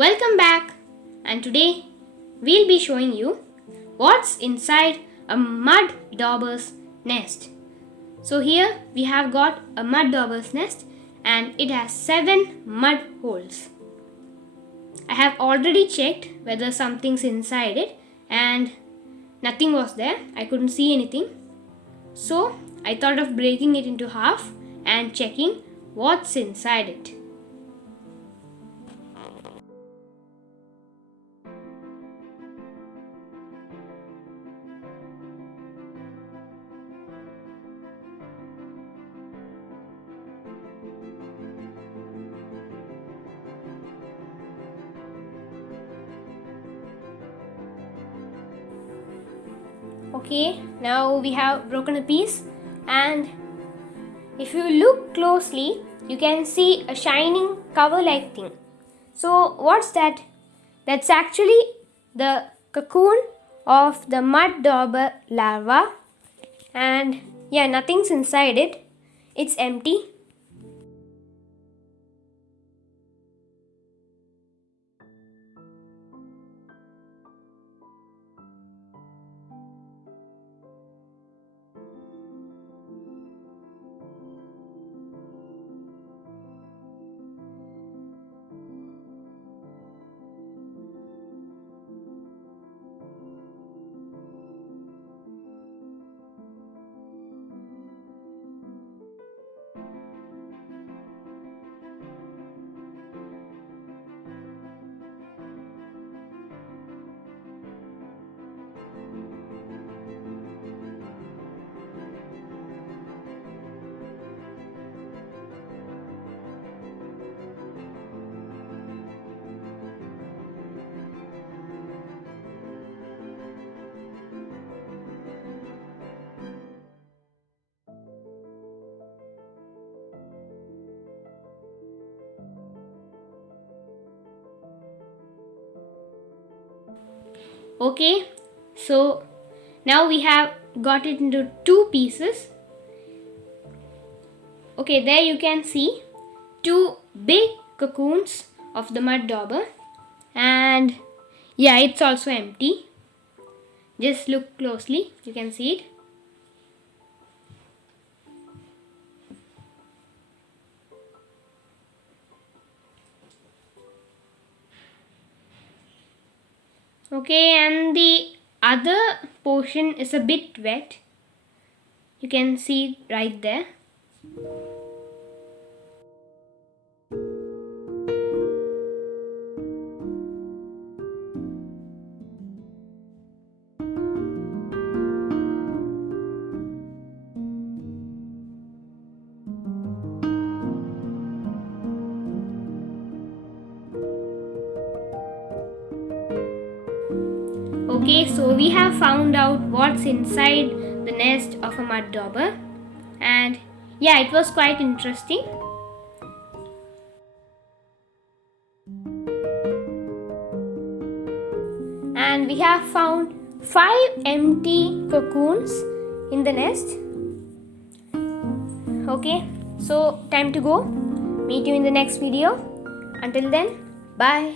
Welcome back, and today we'll be showing you what's inside a mud dauber's nest. So here we have got a mud dauber's nest and it has 7 mud holes. I have already checked whether something's inside it and nothing was there. I couldn't see anything. So I thought of breaking it into half and checking what's inside it. Okay, now we have broken a piece, and if you look closely, you can see a shining cover-like thing. So what's that? That's actually the cocoon of the mud dauber larva, and yeah, nothing's inside it. It's empty. Okay, so now we have got it into 2 pieces. Okay, there you can see 2 big cocoons of the mud dauber, and yeah, it's also empty. Just look closely, you can see it. Okay, and the other portion is a bit wet. You can see it right there. Okay, so we have found out what's inside the nest of a mud dauber, and yeah, it was quite interesting. And we have found 5 empty cocoons in the nest. Okay, so time to go. Meet you in the next video. Until then, bye.